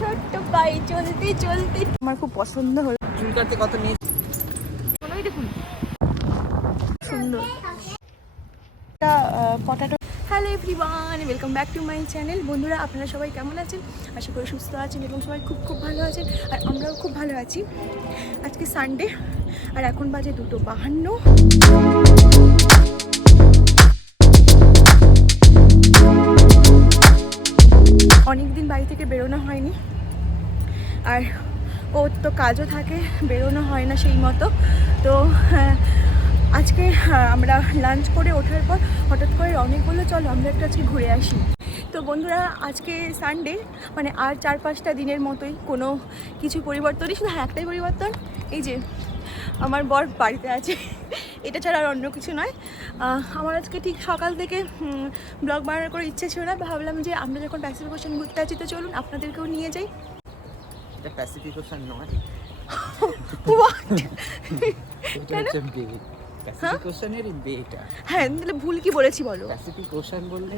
ছোট্ট পায়ে চলতে চলতে। আমার খুব পছন্দ হলো। চুল কাটতে কত নিয়ে দেখুন সুন্দর। Potato hello everyone welcome back to my channel বন্ধুরা আপনারা সবাই কেমন আছেন? আশা করি সুস্থ আছেন এবং সবাই খুব খুব ভালো আছেন। আর আমরাও খুব ভালো আছি। আজকে সানডে আর এখন বাজে দুটো বাহান্ন। অনেক দিন বাড়ি থেকে বেরোনো হয়নি। আর ওর তো কাজও থাকে বেরোনো হয় না সেই মতো। তো হ্যাঁ, আজকে হ্যাঁ, আমরা লাঞ্চ করে ওঠার পর হঠাৎ করে অনেক বলল চলো আমরা একটু আজকে ঘুরে আসি। তো বন্ধুরা আজকে সানডে মানে আর চার পাঁচটা দিনের মতোই কোনো কিছু পরিবর্তনই শুধু হ্যাঁ একটাই পরিবর্তন এই যে আমার বর বাড়িতে আছে। এটা ছাড়া আর অন্য কিছু নয়। আমার আজকে ঠিক সকাল থেকে ব্লগ বানানোর করে ইচ্ছে ছিল না। ভাবলাম যে আমরা যখন প্যাসিফিক ওশান ঘুরতে আছি তো চলুন আপনাদেরকেও নিয়ে যাই। এটা প্যাসিফিক ওশান নয়। প্যাসিফিক ওশানের বে এটা হ্যাঁ? তাহলে ভুল কি বলেছি বলো? প্যাসিফিক ওশান বললে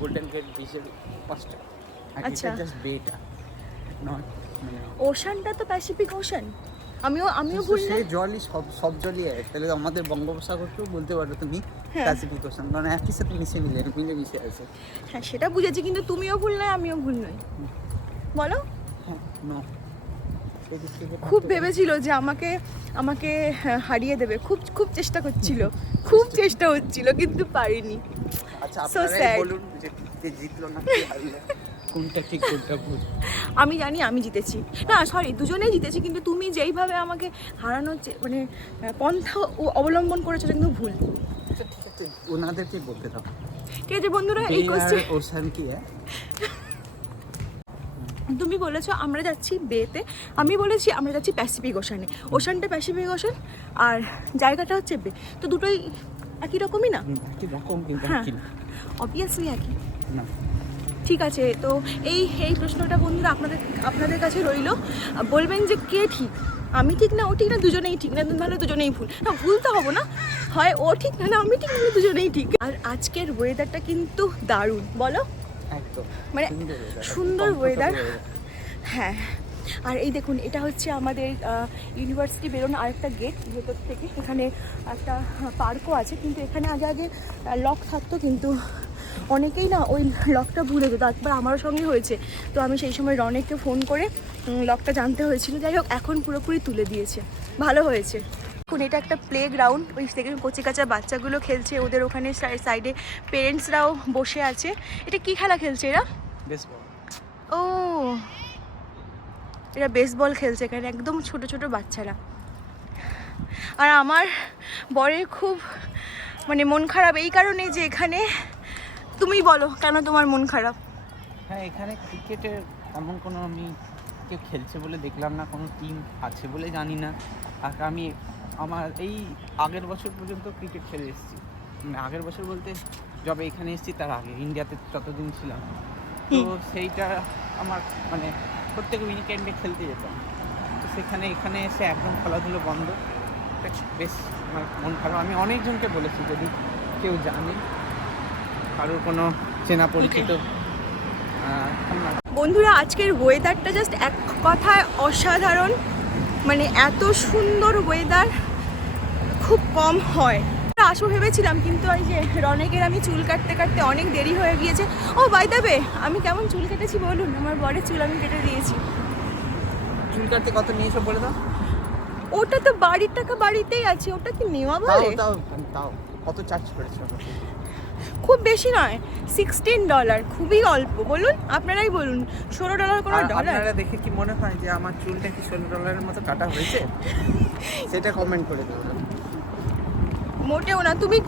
গোল্ডেন গেট বিচের পাঁচটা আচ্ছা। জাস্ট বেটা নট ওশানটা তো প্যাসিফিক ওশান আমিও আমিও ভুল সেই জলই সব সব জলই এক তাহলে আমাদের বঙ্গোপসাগরকেও বলতে পারো তুমি হ্যাঁ। প্যাসিফিক কারণ একই সাথে মিশে মিলে মিলে মিশে আছে। হ্যাঁ সেটা বুঝেছি কিন্তু তুমিও ভুল নয় আমিও ভুল নই। বলো? হ্যাঁ নো। খুব ভেবেছিল যে আমাকে আমাকে হ্যাঁ, হারিয়ে দেবে। খুব খুব চেষ্টা করছিল। খুব চেষ্টা হচ্ছিল কিন্তু পারিনি। আচ্ছা আপনারাই বলুন যে জিতলো না কোনটা ঠিক কোনটা ভুল? আমি জানি আমি জিতেছি। না সরি দুজনেই জিতেছি কিন্তু তুমি যেইভাবে আমাকে হারানোর মানে পন্থা অবলম্বন করেছ সেটা কিন্তু ভুল। আচ্ছা ওনাদেরকেই বলতে দাও। ঠিক আছে বন্ধুরা এই কোশ্চেন ওশান কি হ্যাঁ? তুমি বলেছ আমরা যাচ্ছি বেতে। আমি বলেছি আমরা যাচ্ছি প্যাসিফিক ওশানে ওশানটা প্যাসিফিক ওশান আর জায়গাটা হচ্ছে বে তো দুটোই একই রকমই না? একই রকম কিন্তু হ্যাঁ। অবভিয়াসলি একই। না। ঠিক আছে তো এই এই প্রশ্নটা বন্ধুরা আপনাদের আপনাদের কাছে রইল। বলবেন যে কে ঠিক? আমি ঠিক না ও ঠিক না দুজনেই ঠিক। না নাহলে দুজনেই ভুল। না ভুল তো হব না। হয় ও ঠিক না আমি ঠিক না দুজনেই ঠিক। আর আজকের ওয়েদারটা কিন্তু দারুণ বলো? একদম। মানে সুন্দর ওয়েদার। হ্যাঁ। আর এই দেখুন এটা হচ্ছে আমাদের ইউনিভার্সিটি বেরোনো আরেকটা গেট ভেতর থেকে। এখানে একটা পার্কও আছে কিন্তু এখানে আগে আগে লক থাকতো কিন্তু অনেকেই না ওই লকটা ভুলে যেত একবার আমারও সঙ্গে হয়েছে। তো আমি সেই সময় রনেককে ফোন করে লকটা জানতে হয়েছিল। যাই হোক এখন পুরোপুরি তুলে দিয়েছে। ভালো হয়েছে। এখন এটা একটা প্লে গ্রাউন্ড ওই দেখুন কচি কাঁচা বাচ্চাগুলো খেলছে ওদের ওখানে সাইডে পেরেন্টসরাও বসে আছে। এটা কি খেলা খেলছে এরা? ও। এরা বেসবল খেলছে এখানে একদম ছোট ছোট বাচ্চারা। আর আমার বরের খুব মানে মন খারাপ এই কারণে যে এখানে তুমি বলো কেন তোমার মন খারাপ? হ্যাঁ এখানে ক্রিকেটের এমন কোনো আমি কেউ খেলছে বলে দেখলাম না কোনো টিম আছে বলে জানি না। আর আমি আমার এই আগের বছর পর্যন্ত ক্রিকেট খেলে এসেছি। মানে আগের বছর বলতে যবে এখানে এসেছি তার আগে ইন্ডিয়াতে যতদিন ছিলাম। তো সেইটা আমার মানে প্রত্যেক উইকেন্ডে খেলতে যেতাম। তো সেখানে এখানে এসে একদম খেলাধুলো বন্ধ। বেশ আমার মন খারাপ। আমি অনেকজনকে বলেছি যদি কেউ জানে কারোর কোনো চেনা পরিচিত বন্ধুরা আজকের ওয়েদারটা জাস্ট এক কথায় অসাধারণ। মানে এত সুন্দর ওয়েদার খুব কম হয়। আসব ভেবেছিলাম কিন্তু ওই যে রনেকের আমি চুল কাটতে কাটতে অনেক দেরি হয়ে গিয়েছে। ও বাই দেবে আমি কেমন চুল কেটেছি বলুন? আমার বরের চুল আমি কেটে দিয়েছি। চুল কাটতে কত নিয়েছো বলে দাও। ওটা তো বাড়ির টাকা বাড়িতেই আছে ওটা কি নেওয়া বলে? তাও তাও কত চার্জ করেছ খুব বেশি নয় সিক্সটিন ডলার খুবই অল্প। বলুন আপনারাই বলুন ষোলো ডলার কোনো ডলার আপনারা দেখে কি মনে হয় যে আমার চুলটা কি ষোলো ডলারের মতো কাটা হয়েছে? সেটা কমেন্ট করে দেবেন মোটেও না তুমি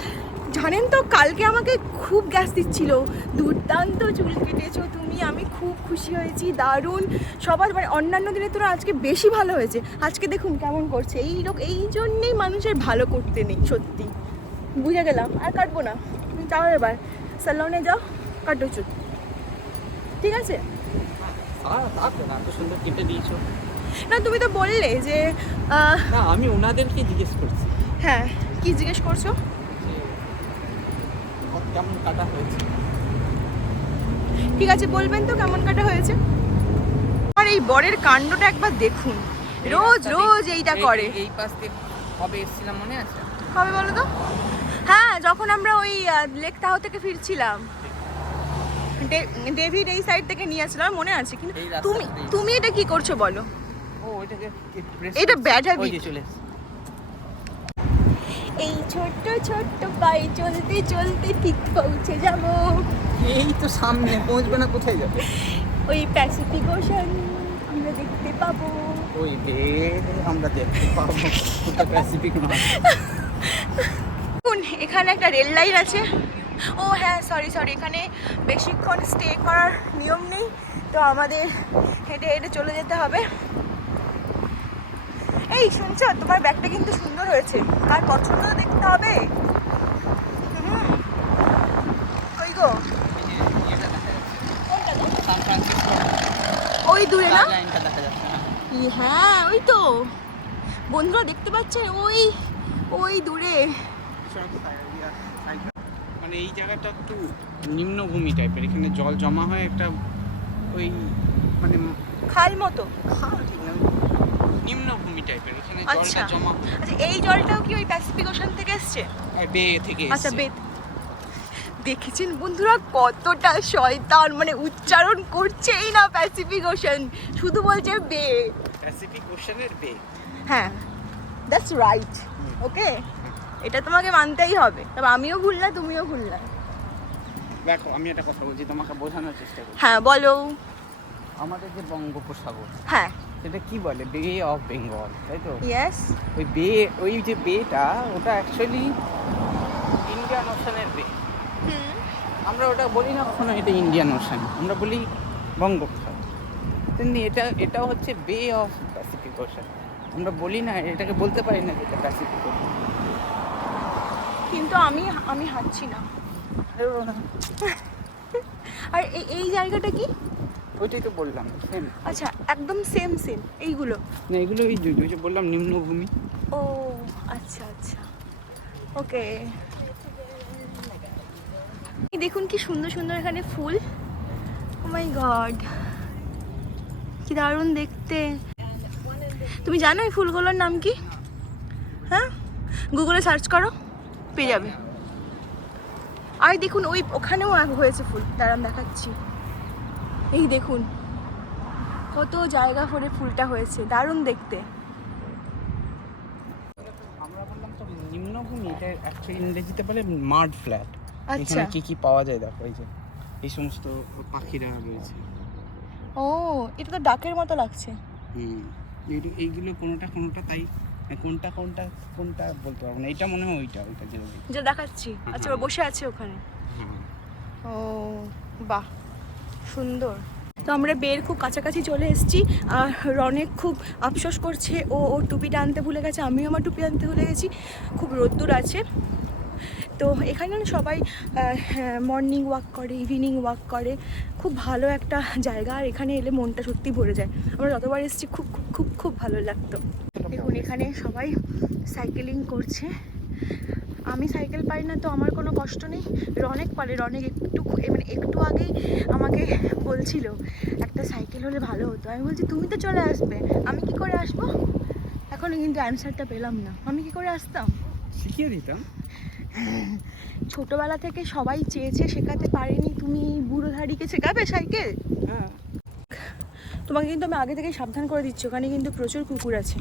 জানেন তো কালকে আমাকে খুব গ্যাস দিচ্ছিল। দুর্দান্ত চুল কেটেছো তুমি আমি খুব খুশি হয়েছি দারুণ। সবার মানে অন্যান্য দিনের তুলনায় আজকে বেশি ভালো হয়েছে। আজকে দেখুন কেমন করছে। এই লোক এই জন্যেই মানুষের ভালো করতে নেই সত্যি। বুঝে গেলাম আর কাটবো না। যাও এবার। স্যালনে যাও কাটো চুল। ঠিক আছে? না সুন্দর কেটে দিয়েছ। না তুমি তো বললে যে আমি ওনাদেরকে জিজ্ঞেস করছি। হ্যাঁ কি জিজ্ঞেস করছ? কেমন কাটা হয়েছে। ঠিক আছে বলবেন তো কেমন কাটা হয়েছে। আর এই বরের কাণ্ডটা একবার দেখুন। রোজ রোজ এইটা করে। এই- এই পাশ দিয়ে কবে এসেছিলাম মনে আছে? কবে বলো তো? হ্যাঁ যখন আমরা ওই লেক তাহ থেকে ফিরছিলাম। ডেভিড এই সাইড থেকে নিয়ে আসছিল আমার মনে আছে কিন্তু তুমি তুমি এটা কি করছ বলো? ও এটা চলে এসেছে। এই ছোট্ট ছোট্ট পায়ে চলতে চলতে ঠিক পৌঁছে যাব। এই তো সামনে পৌঁছবে না কোথায় যাবে? ওই প্যাসিফিক ওশান আমরা দেখতে পাবো। ওই বে আমরা দেখতে পাবো। প্যাসিফিক নয়। দেখুন, এখানে একটা রেল লাইন আছে। ও হ্যাঁ সরি সরি এখানে বেশিক্ষণ স্টে করার নিয়ম নেই। তো আমাদের হেঁটে হেঁটে চলে যেতে হবে। এই, শুনছো? তোমার ব্যাগটা কিন্তু সুন্দর হয়েছে। আর পছন্দ দেখতে হবে। ওই ওই দূরে না? হ্যাঁ ওই তো। বন্ধুরা দেখতে পাচ্ছেন? ওই ওই দূরে। মানে এই জায়গাটা একটু নিম্নভূমি টাইপের। এখানে জল জমা হয় একটা ওই মানে খাল মতো। খাল ঠিক না? নিম্নভূমি টাইপের। এখানে আচ্ছা। জলটা জমা আচ্ছা এই জলটাও কি ওই প্যাসিফিক ওশান থেকে এসছে? হয় বে থেকে আচ্ছা বে দেখেছেন বন্ধুরা কতটা শয়তান? মানে উচ্চারণ করছেই না প্যাসিফিক ওশান শুধু বলছে বে। প্যাসিফিক ওশানের বে। হ্যাঁ দ্যাটস রাইট ওকে এটা তোমাকে মানতেই হবে। তবে আমিও ভুল না তুমিও ভুল না। দেখো আমি একটা কথা বলছি তোমাকে বোঝানোর চেষ্টা করি হ্যাঁ বলো। আমাদের যে বঙ্গোপসাগর হ্যাঁ। সেটা কি বলে? বে অফ বেঙ্গল তাই তো? ইয়েস ওই বে ওই যে বেটা ওটা অ্যাকচুয়ালি ইন্ডিয়ান ওশানের বে আমরা ওটা বলি না কখনো এটা ইন্ডিয়ান ওশান আমরা বলি বঙ্গোপসাগর। তেমনি এটা এটাও হচ্ছে বে অফ প্যাসিফিক ওশান আমরা বলি না এটাকে বলতে পারি না যে এটা প্যাসিফিক ওশান কিন্তু আমি আমি হাঁটছি না। আর এই এই জায়গাটা কি? ওইটাই তো বললাম সেম আচ্ছা একদম সেম সেম এইগুলো? না এগুলো ওই যে- বললাম নিম্নভূমি। ও আচ্ছা আচ্ছা। ওকে। দেখুন কি সুন্দর সুন্দর এখানে ফুল। ও মাই গড কি দারুণ দেখতে। তুমি জানো এই ফুলগুলোর নাম কি? হ্যাঁ? গুগলে সার্চ করো। পেয়ে যাবে। আর দেখুন ওই ওখানেও হয়েছে ফুল। দাঁড়ান দেখাচ্ছি। এই দেখুন কত জায়গা ভরে ফুলটা হয়েছে দারুণ দেখতে। আমরা বললাম তো নিম্নভূমি এটা অ্যাকচুয়ালি ইংরেজিতে বলে মাড ফ্ল্যাট। আচ্ছা। এখানে কি কি পাওয়া যায় দেখো এই যে এই সমস্ত পাখিরা রয়েছে। ও এটা তো ডাকের মতো লাগছে। হুম এইগুলো কোনোটা কোনোটা তাই কোনটা কোনটা কোনটা বলতে পারব না। এটা মনে হয় ওইটা ওইটা যেন যা দেখাচ্ছি। আচ্ছা ও বসে আছে ওখানে। হ্যাঁ ও বাহ সুন্দর। তো আমরা বের খুব কাছাকাছি চলে এসেছি আর রনেক খুব আফসোস করছে ও ওর টুপিটা আনতে ভুলে গেছে আমিও আমার টুপি আনতে ভুলে গেছি খুব রোদ্দুর আছে। তো এখানে সবাই মর্নিং ওয়াক করে ইভিনিং ওয়াক করে খুব ভালো একটা জায়গা আর এখানে এলে মনটা সত্যি ভরে যায়। আমরা যতবার এসেছি খুব খুব খুব খুব ভালো লাগতো। দেখুন এখানে সবাই সাইকেলিং করছে। আমি সাইকেল পারি না তো আমার কোনো কষ্ট নেই। রনেক পারে রনেক একটু মানে একটু আগেই আমাকে বলছিল একটা সাইকেল হলে ভালো হতো। আমি বলছি তুমি তো চলে আসবে আমি কি করে আসব? এখনও কিন্তু অ্যান্সারটা পেলাম না। আমি কি করে আসতাম? শিখিয়ে দিতাম। ছোটবেলা থেকে সবাই চেয়েছে শেখাতে পারিনি। তুমি বুড়োধারীকে শেখাবে সাইকেল হ্যাঁ। তোমাকে কিন্তু আমি আগে থেকেই সাবধান করে দিচ্ছি ওখানে কিন্তু প্রচুর কুকুর আছে।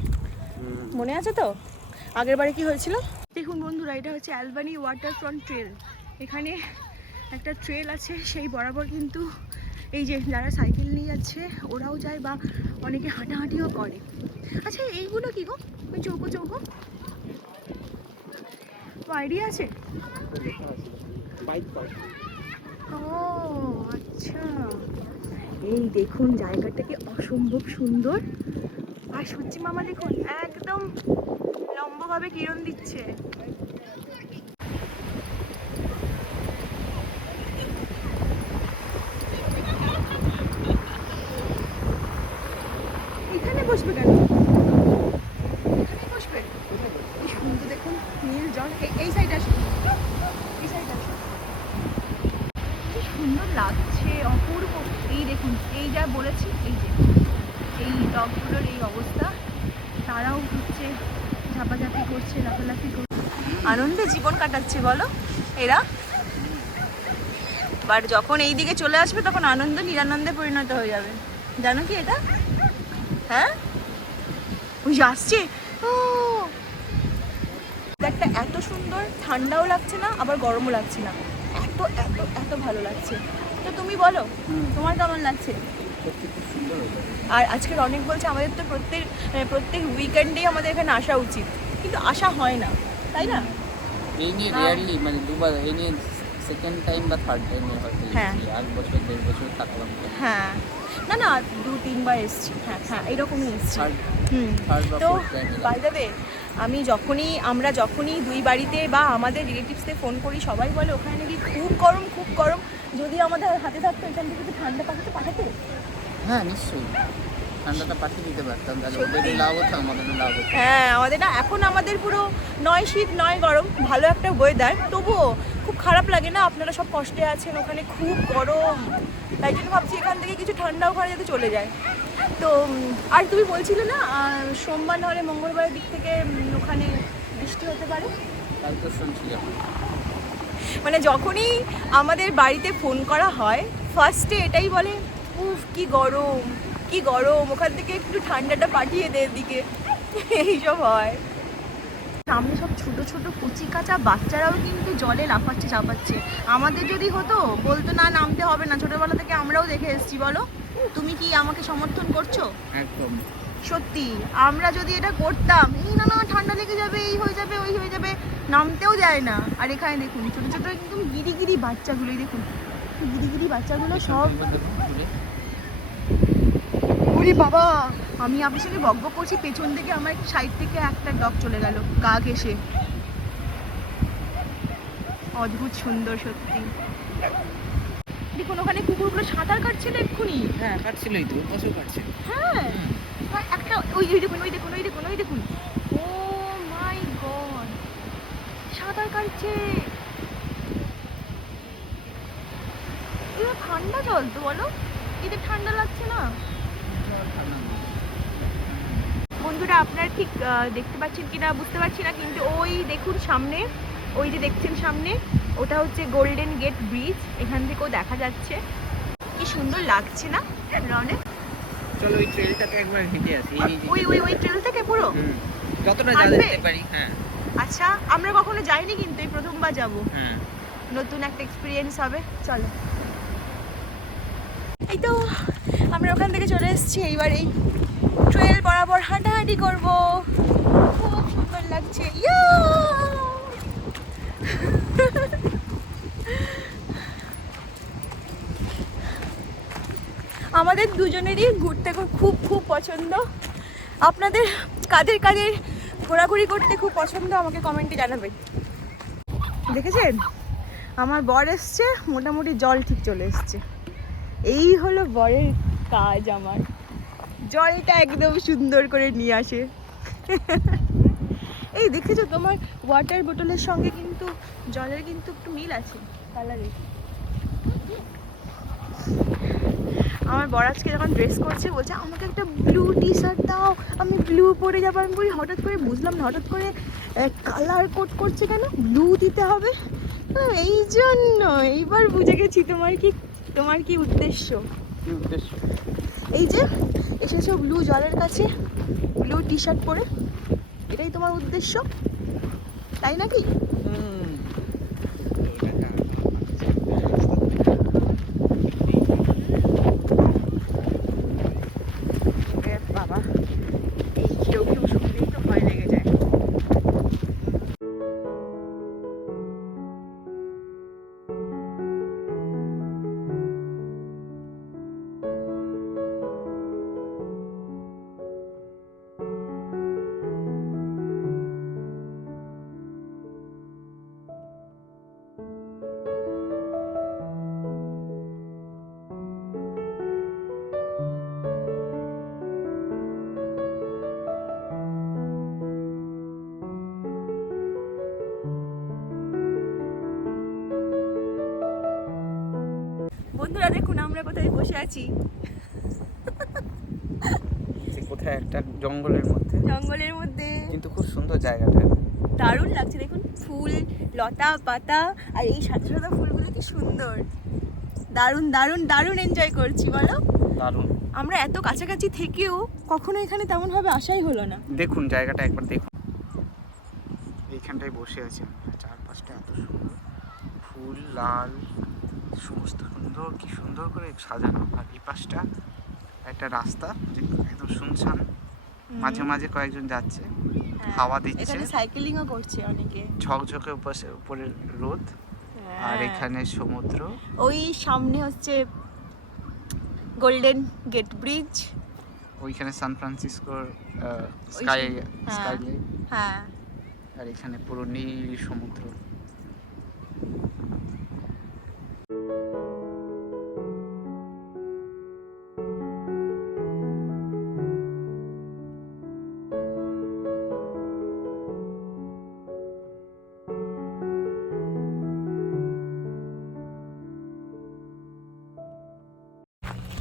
মনে আছে তো? আগের বারে কি হয়েছিল? দেখুন বন্ধুরা, এটা হচ্ছে অ্যালবানি ওয়াটার ফ্রন্ট ট্রেল এখানে একটা ট্রেল আছে, সেই বরাবর কিন্তু এই যে যারা সাইকেল নিয়ে যাচ্ছে, ওরাও যায় বা অনেকে হাঁটাহাঁটিও করে। আচ্ছা এইগুলো কি গো? ওই চৌকো চৌকো? আইডিয়া আছে? ও আচ্ছা। এই দেখুন জায়গাটা কি অসম্ভব সুন্দর। আর সূর্যি মামা দেখুন একদম লম্বভাবে কিরণ দিচ্ছে এখানে বসবে কেন এখানে বসবে কি সুন্দর দেখুন নীল জল এই- এই সাইড আসুন এই সাইড আসুন কি সুন্দর লাগছে অপূর্ব এই দেখুন এই যা বলেছি এই যে এই ডগগুলোর এই অবস্থা তারাও হচ্ছে ঝাপাঝাপি করছে লাফালাফি করছে আনন্দে জীবন কাটাচ্ছে, বলো। এরা। বাট যখন এই দিকে চলে আসবে, তখন আনন্দ নিরানন্দে পরিণত হয়ে যাবে। জানো কি এটা? হ্যাঁ? ওই আসছে। একটা এত সুন্দর ঠান্ডাও লাগছে না, আবার গরমও লাগছে না। এত এত এত ভালো লাগছে। তো তুমি বলো তোমার কেমন লাগছে? আর আজকের অনেক বলছে, আমাদের তো প্রত্যেক প্রত্যেক উইকেন্ডেই আমাদের এখানে আসা উচিত। কিন্তু আসা হয় না, তাই না? এই নিয়ে। রেয়ারলি মানে দুবার এই নিয়ে সেকেন্ড টাইম বা থার্ড টাইমে হয়তো হ্যাঁ। এক বছর দেড় বছর থাকলাম হ্যাঁ। না না দু তিনবার এসছি। হ্যাঁ হ্যাঁ এরকমই এসছি। হুম। তো বাই দ্য ওয়ে আমি যখনই আমরা যখনই দুই বাড়িতে বা আমাদের রিলেটিভসদের ফোন করি সবাই বলে ওখানে নাকি খুব গরম খুব গরম। যদি আমাদের হাতে থাকতো এখান থেকে ঠান্ডা পাঠাতে পাঠাতে। হ্যাঁ নিশ্চয়ই। ঠান্ডাটা পাঠিয়ে দিতে পারতাম তাহলে। ওদেরও লাভ হতো আমাদেরও লাভ হতো। হ্যাঁ আমাদের না এখন আমাদের পুরো নয় শীত নয় গরম ভালো একটা ওয়েদার তবুও খুব খারাপ লাগে না আপনারা সব কষ্টে আছেন ওখানে খুব গরম। তাই জন্য ভাবছি এখান থেকে কিছু ঠান্ডা ওখানে যাতে চলে যায়। তো আর তুমি বলছিলে না সোমবার নাহলে মঙ্গলবারের দিক থেকে ওখানে বৃষ্টি হতে পারে? তাই তো শুনছিলাম মানে যখনই আমাদের বাড়িতে ফোন করা হয় ফার্স্টে এটাই বলে উফ কি গরম। কি গরম ওখান থেকে একটু ঠান্ডাটা পাঠিয়ে দে এদিকে। এইসব হয়। সামনে সব ছোট ছোট কুচি কাঁচা বাচ্চারাও কিন্তু জলে লাফাচ্ছে চাপাচ্ছে আমাদের যদি হতো বলতো না নামতে হবে না। ছোটবেলা থেকে আমরাও দেখে এসেছি বলো। তুমি কি আমাকে সমর্থন করছ? একদম। সত্যি আমরা যদি এটা করতাম এই না না ঠান্ডা লেগে যাবে এই হয়ে যাবে ওই হয়ে যাবে। নামতেও যায় না। আর এখানে দেখুন ছোট ছোট একদম গিরি গিরি বাচ্চাগুলোই দেখুন। গিরি গিরি বাচ্চাগুলো সব ওরে বাবা আমি আপনার সঙ্গে বক বক করছি পেছন থেকে আমার সাইড থেকে একটা ডগ চলে গেল গা ঘেসে অদ্ভুত সুন্দর সত্যি। দেখুন ওখানে কুকুরগুলো সাঁতার কাটছিল এক্ষুনি। হ্যাঁ কাটছিলই তো বছর কাটছিল হ্যাঁ একটা ওই ওই দেখুন ওই দেখুন ওই দেখুন ওই দেখুন। ও মাই গড সাঁতার কাটছে। ঠান্ডা জল তো বলো এতে ঠান্ডা লাগছে না। বন্ধুরা আপনারা ঠিক দেখতে পাচ্ছেন কিনা বুঝতে পারছি না কিন্তু ওই দেখুন সামনে ওই যে দেখছেন সামনে ওটা হচ্ছে গোল্ডেন গেট ব্রিজ এখান থেকেও দেখা যাচ্ছে। কি সুন্দর লাগছে না? রনে? চলো ওই ট্রেলটাতে একবার হেঁটে আসি ওই ওই ওই ট্রেন থেকে পুরো। যতটা যা? যেতে পারি হ্যাঁ। আচ্ছা আমরা কখনো যাইনি কিন্তু এই প্রথমবার যাব। হ্যাঁ। নতুন একটা এক্সপিরিয়েন্স হবে চলো। এই তো আমরা ওখান থেকে চলে এসেছি এইবার এই ট্রেল বরাবর হাঁটাহাঁটি করব। খুব সুন্দর লাগছে। আমাদের দুজনেরই ঘুরতে খুব খুব পছন্দ। আপনাদের কাদের কাদের ঘোরাঘুরি করতে খুব পছন্দ আমাকে কমেন্টে জানাবেন। দেখেছেন? আমার বর এসছে, মোটামুটি জল ঠিক চলে এসছে। এই হলো বরের কাজ আমার। জলটা একদম সুন্দর করে নিয়ে আসে। এই দেখেছ তোমার ওয়াটার বোতলের সঙ্গে কিন্তু জলের কিন্তু একটু মিল আছে কালারের আমার বর আজকে যখন ড্রেস করছে বলছে আমাকে একটা ব্লু টি শার্ট দাও আমি ব্লু পরে যাব। আমি বলি হঠাৎ করে বুঝলাম না হঠাৎ করে কালার কোট করছে কেন? ব্লু দিতে হবে? এই জন্য এইবার বুঝে গেছি তোমার কি তোমার কি উদ্দেশ্য। কি উদ্দেশ্য? এই যে এসেছ ব্লু জলের কাছে ব্লু টি শার্ট পরে। এটাই তোমার উদ্দেশ্য? তাই নাকি? বন্ধুরা দেখুন আমরা কোথায় বসে আছি। কোথায় একটা জঙ্গলের মধ্যে। জঙ্গলের মধ্যে। কিন্তু খুব সুন্দর জায়গাটা। দারুণ লাগছে দেখুন ফুল লতা পাতা আর এই সাদা সাদা ফুলগুলো কি সুন্দর। দারুণ দারুণ দারুণ এনজয় করছি বলো। দারুণ। আমরা এত কাছাকাছি থেকেও কখনো এখানে তেমনভাবে আসাই হলো না। দেখুন জায়গাটা একবার দেখুন। এইখানটায় বসে আছি আমরা চারপাশটা এত সুন্দর। ফুল লাল সমস্ত সুন্দর কি সুন্দর করে সাজানো। আর এই পাশটা একটা রাস্তা যে একদম শুনশান মাঝে মাঝে কয়েকজন যাচ্ছে হ্যাঁ। হাওয়া দিচ্ছে। এখানে সাইকেলিংও করছে অনেকে। ঝকঝকে উপাসে উপরে রোদ আর হ্যাঁ। এখানে সমুদ্র। ওই সামনে হচ্ছে গোল্ডেন গেট ব্রিজ ওইখানে সান ফ্রান্সিসকোর স্কাই। স্কাই হ্যাঁ। আর এখানে পুরো নীল সমুদ্র।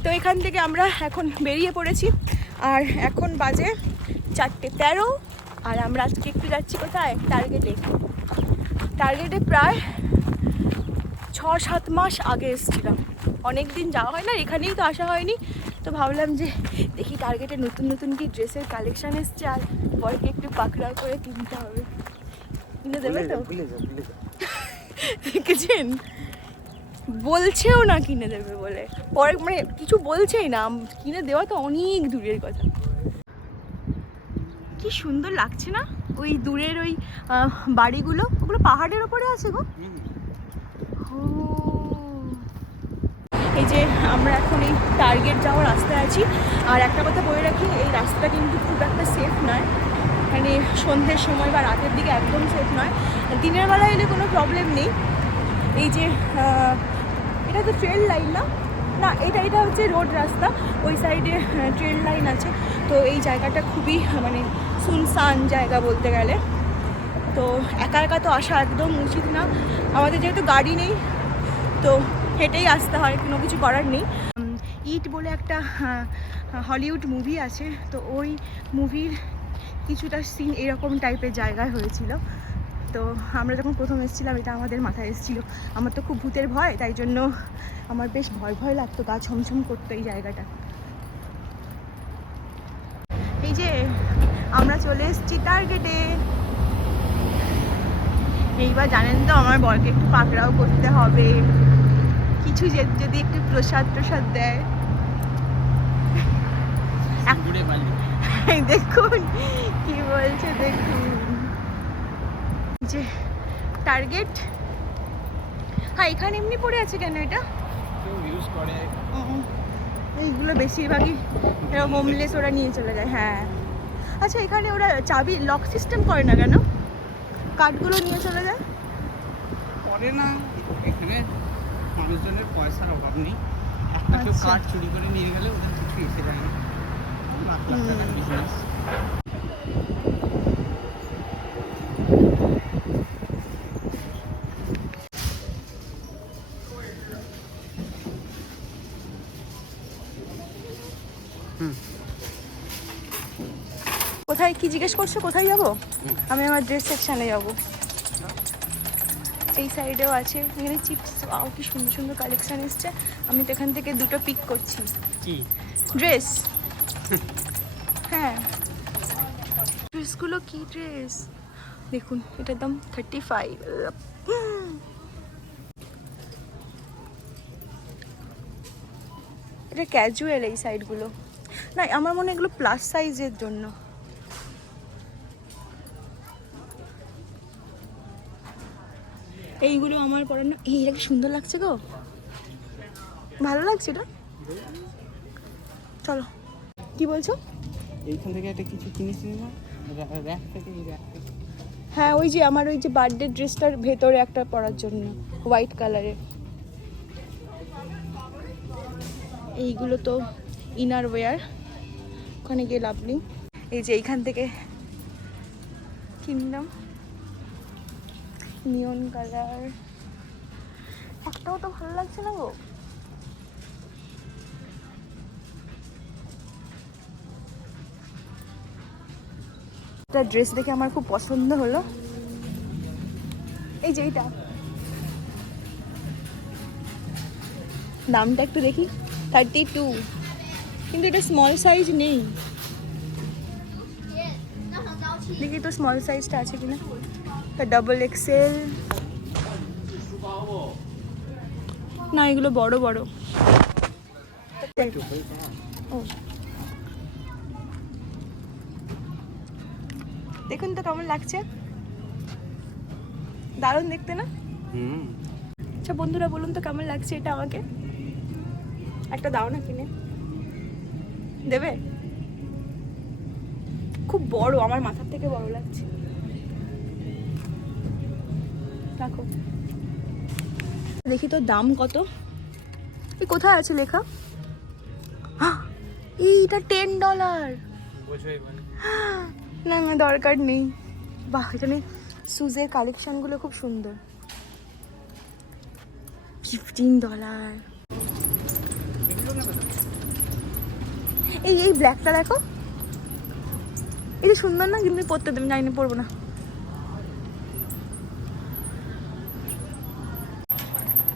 তো এখান থেকে আমরা এখন বেরিয়ে পড়েছি। আর এখন বাজে চারটে তেরো আর আমরা আজকে একটু যাচ্ছি কোথায়? টার্গেটে টার্গেটে প্রায় ছ সাত মাস আগে এসেছিলাম। অনেক দিন যাওয়া হয় না এখানেই তো আসা হয়নি। তো ভাবলাম যে দেখি টার্গেটে নতুন নতুন কি ড্রেসের কালেকশান এসছে আর পরকে একটু পাকড়াও করে কিনতে হবে। কিনে দেবে তো? দেখেছেন? বলছেও না কিনে দেবে বলে। পরে মানে কিছু বলছেই না কিনে দেওয়া তো অনেক দূরের কথা। কি সুন্দর লাগছে না? ওই দূরের ওই বাড়িগুলো ওগুলো পাহাড়ের ওপরে আছে গো। ও। এই যে আমরা এখন এই টার্গেট যাওয়ার রাস্তায় আছি। আর একটা কথা বলে রাখি এই রাস্তাটা কিন্তু খুব একটা সেফ নয়। মানে সন্ধ্যের সময় বা রাতের দিকে একদম সেফ নয়। দিনের বেলা এলে কোনো প্রবলেম নেই। এই যে এটা তো ট্রেন লাইন না? না, এটা এটা হচ্ছে রোড রাস্তা। ওই সাইডে ট্রেন লাইন আছে। তো এই জায়গাটা খুবই মানে সুনসান জায়গা বলতে গেলে। তো একা একা তো আসা একদম উচিত না। আমাদের যেহেতু গাড়ি নেই, তো হেঁটেই আসতে হয়, কোনো কিছু করার নেই। ইট বলে একটা হলিউড মুভি আছে। তো ওই মুভির কিছুটা সিন এরকম টাইপের জায়গায় হয়েছিল। তো আমরা যখন প্রথম এসেছিলাম এটা আমাদের মাথায় এসেছিল। আমার তো খুব ভূতের ভয় তাই জন্য আমার বেশ ভয় ভয় লাগতো গা ছমছম করতো এই জায়গাটা। এই যে আমরা চলে এসেছি টার্গেটে এইবার জানেন তো আমার বরকে একটু পাকড়াও করতে হবে। কিছু যদি একটু প্রসাদ প্রসাদ দেয়। দেখুন কি বলছে দেখুন। যে টার্গেট হ্যাঁ এখানে এমনি পড়ে আছে কেন এটা? এইগুলো বেশিরভাগই হোমলেস ওরা নিয়ে চলে যায়। হ্যাঁ। আচ্ছা এখানে ওরা চাবি লক সিস্টেম করে না কেন? কার্ডগুলো নিয়ে চলে যায়? করে না। এখানে মানুষজনের পয়সার অভাব নেই। একটা কেউ আচ্ছা। কার্ড চুরি করে নিয়ে গেলে ওদের কিছু এসে যায় না। লাখ লাখ টাকার বিজনেস কোথায় কি জিজ্ঞেস করছ? কোথায় যাব। আমি আমার ড্রেস সেকশানে যাব। এই সাইডেও আছে। এখানে চিপস আও কি সুন্দর সুন্দর কালেকশন এসছে। আমি তো এখান থেকে দুটো পিক করছি। কি? ড্রেস হ্যাঁ। ড্রেসগুলো কি ড্রেস দেখুন, এটার দাম থার্টি ফাইভ এটা ক্যাজুয়াল এই সাইডগুলো না, আমার মনে এগুলো প্লাস সাইজের জন্য। এইগুলো আমার পরানো এই, এটা কি সুন্দর লাগছে গো? ভালো লাগছে এটা? চলো। কি বলছো? এইখান থেকে একটা কিছু কিনেছি না? র্যাক থেকে এই র্যাক থেকে। হ্যাঁ ওই যে আমার ওই যে বার্থডে ড্রেসটার ভেতরে একটা পরার জন্য হোয়াইট কালারের এইগুলো তো ইনার ওয়্যার ওখানে গিয়ে লাভ নেই। এই যে এইখান থেকে কিনলাম নিয়ন কালার একটাও তো ভালো লাগছে না গো? একটা ড্রেস দেখে আমার খুব পছন্দ হলো। এই যে এইটা। দামটা একটু দেখি। থার্টি টু কিন্তু এটা স্মল সাইজ নেই। দেখি তো স্মল সাইজটা আছে কিনা। ডাবল এক্সেল না এগুলো বড় বড়। ও। দেখুন তো কেমন লাগছে। দারুণ দেখতে না? হুম। আচ্ছা বন্ধুরা বলুন তো কেমন লাগছে এটা আমাকে? একটা দাও না কিনে। দেবে? খুব বড় আমার মাথার থেকে বড় লাগছে। রাখো। দেখি তো দাম কত। এই কোথায় আছে লেখা! এইটা টেন ডলার না না দরকার নেই। বাহ এখানে সুজের কালেকশনগুলো খুব সুন্দর। ফিফটিন ডলার এই এই ব্ল্যাকটা দেখো। এটা সুন্দর না কিন্তু পরতে দেবে জানি না পরবো না।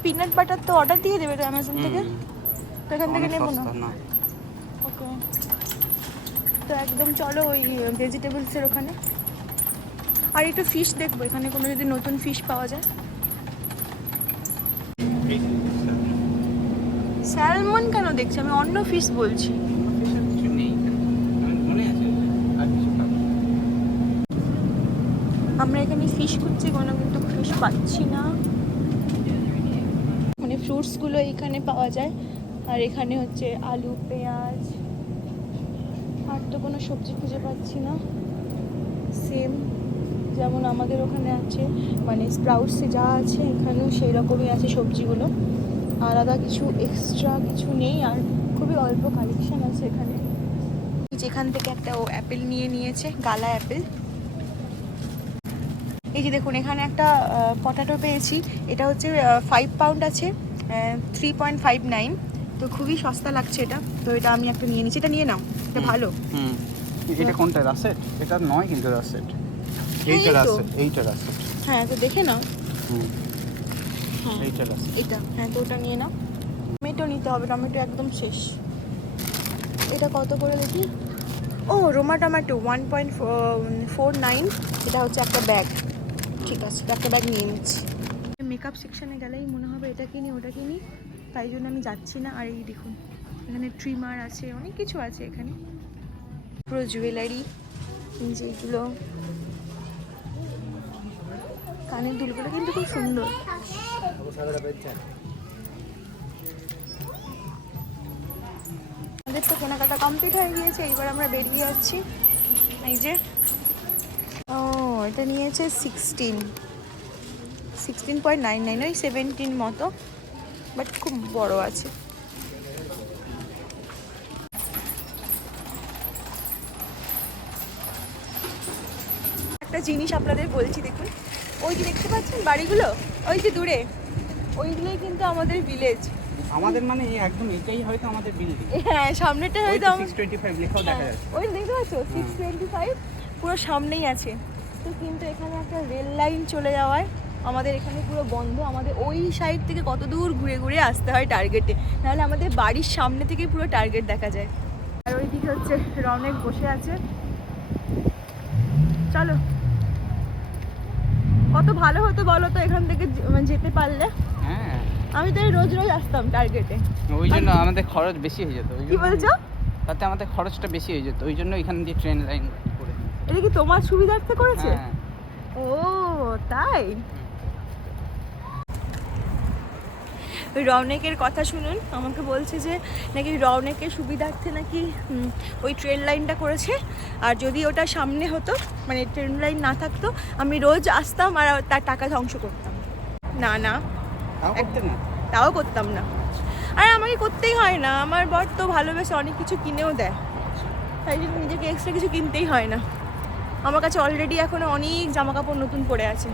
পিনাট বাটার তো অর্ডার দিয়ে দেবে তো অ্যামাজন থেকে? তো এখান থেকে নেব না? ওকে তো একদম চলো ওই ভেজিটেবলসের ওখানে। আর একটু ফিশ দেখব, এখানে কোনো যদি নতুন ফিশ পাওয়া যায়। স্যালমন কেন দেখছি? আমি অন্য ফিশ বলছি। আমরা এখানে ফিশ খুঁজছি, কোনো কিন্তু ফিশ পাচ্ছি না। মানে ফ্রুটসগুলো এখানে পাওয়া যায়। আর এখানে হচ্ছে আলু, পেঁয়াজ। তো কোনো সবজি খুঁজে পাচ্ছি না। সেম যেমন আমাদের ওখানে আছে মানে স্প্রাউটসে যা আছে এখানেও সেই রকমই আছে সবজিগুলো। আলাদা কিছু এক্সট্রা কিছু নেই আর খুবই অল্প কালেকশান আছে এখানে। যেখান থেকে একটা ও অ্যাপেল নিয়ে নিয়েছে, গালা অ্যাপেল এই যে দেখুন, এখানে একটা পটাটো পেয়েছি। এটা হচ্ছে ফাইভ পাউন্ড আছে থ্রি পয়েন্ট ফাইভ নাইন তো খুবই সস্তা লাগছে এটা। তো এটা আমি একটা নিয়ে নিচ্ছি। এটা নিয়ে নাও এটা ভালো। হুম। এটা কোনটা? রাসেট এটা নয় কিন্তু রাসেট এইটা। রাসেট এইটা রাসেট হ্যাঁ তো দেখে নাও। হুম। হ্যাঁ এইটা রাসেট এটা। হ্যাঁ তো ওটা নিয়ে নাও। টমেটো নিতে হবে টমেটো একদম শেষ। এটা কত করে দেখি? ও Roma tomato one point four nine এটা হচ্ছে একটা ব্যাগ ঠিক আছে তো একটা ব্যাগ নিয়ে নিচ্ছি। মেকআপ সেকশানে গেলেই মনে হবে এটা কিনি ওটা কিনি। তাই জন্য আমি যাচ্ছি না। আর এই দেখুন, এখানে ট্রিমার আছে, অনেক কিছু আছে এখানে। পুরো জুয়েলারি যেগুলো কানের দুলগুলো কিন্তু খুব সুন্দর। আমাদের তো কেনাকাটা কমপ্লিট হয়ে গিয়েছে, এইবার আমরা বেরিয়ে যাচ্ছি। এই যে, ও, এটা নিয়েছে sixteen sixteen point nine nine ওই সেভেন্টিন মতো। বাট খুব বড় আছে। একটা জিনিস আপনাদের বলছি দেখুন ওই যে দেখতে পাচ্ছেন বাড়িগুলো? ওই যে দূরে ওইগুলোই কিন্তু আমাদের ভিলেজ আমাদের মানে একদম এটাই হয়তো আমাদের বিল্ডিং হ্যাঁ সামনেটা হয়তো তো আমার 625 লেখাও দেখা যাচ্ছে। ওই দেখতে পাচ্ছ? সিক্স টোয়েন্টি ফাইভ পুরো সামনেই আছে। তো কিন্তু এখানে একটা রেল লাইন চলে যাওয়ায় আমাদের এখানে পুরো বন্ধ। আমাদের ওই সাইড থেকে কত দূর ঘুরে ঘুরে আসতে হয় টার্গেটে নাহলে আমাদের বাড়ির সামনে থেকেই পুরো টার্গেট দেখা যায়। আর ওইদিকে হচ্ছে রনেক বসে আছে। চলো। কত ভালো হতো বলো তো এখান থেকে মানে যেতে পারলে। হ্যাঁ। আমি তো এই রোজ রোজ আসতাম টার্গেটে ওই জন্য আমাদের খরচ বেশি হয়ে যেত ওই কি বলছো? তাতে আমাদের খরচটা বেশি হয়ে যেত ওই জন্য এখান দিয়ে ট্রেন লাইন করে। এটা কি তোমার সুবিধার্থে করেছে? হ্যাঁ। ও তাই? রৌনকের কথা শুনুন। আমাকে বলছে যে নাকি রৌনকের সুবিধার্থে নাকি ওই ট্রেন লাইনটা করেছে। আর যদি ওটা সামনে হতো মানে ট্রেন লাইন না থাকতো আমি রোজ আসতাম আর তার টাকা ধ্বংস করতাম। না না। তাও না? তাও করতাম না। আর আমাকে করতেই হয় না। আমার বর তো ভালোবেসে অনেক কিছু কিনেও দেয়। তাই জন্য নিজেকে এক্সট্রা কিছু কিনতেই হয় না। আমার কাছে অলরেডি এখন অনেক জামা কাপড় নতুন পড়ে আছে।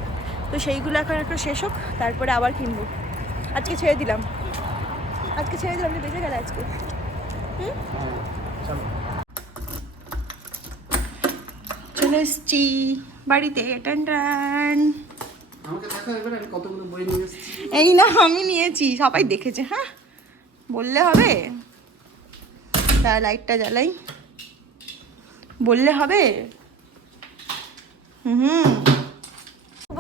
তো সেইগুলো এখন একটু শেষ হোক তারপরে আবার কিনবো। আজকে ছেড়ে দিলাম। আজকে ছেড়ে দিলাম যে বেঁচে গেলে আজকে। চলো এসছি বাড়িতে। টান টান। এই না আমি নিয়েছি সবাই দেখেছে হ্যাঁ? বললে হবে? তা লাইটটা জ্বালাই। বললে হবে? হুম।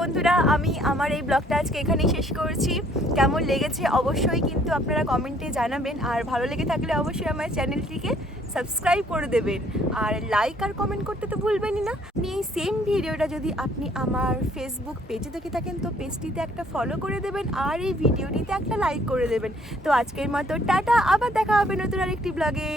বন্ধুরা, আমি আমার এই ব্লগটা আজকে এখানেই শেষ করছি। কেমন লেগেছে অবশ্যই কিন্তু আপনারা কমেন্টে জানাবেন। আর ভালো লেগে থাকলে অবশ্যই আমার চ্যানেলটিকে সাবস্ক্রাইব করে দেবেন। আর লাইক আর কমেন্ট করতে তো ভুলবেনই না। আপনি এই সেম ভিডিওটা যদি আপনি আমার ফেসবুক পেজে দেখে থাকেন, তো পেজটিতে একটা ফলো করে দেবেন আর এই ভিডিওটিতে একটা লাইক করে দেবেন। তো আজকের মতো টাটা, আবার দেখা হবে নতুন আরেকটি ব্লগে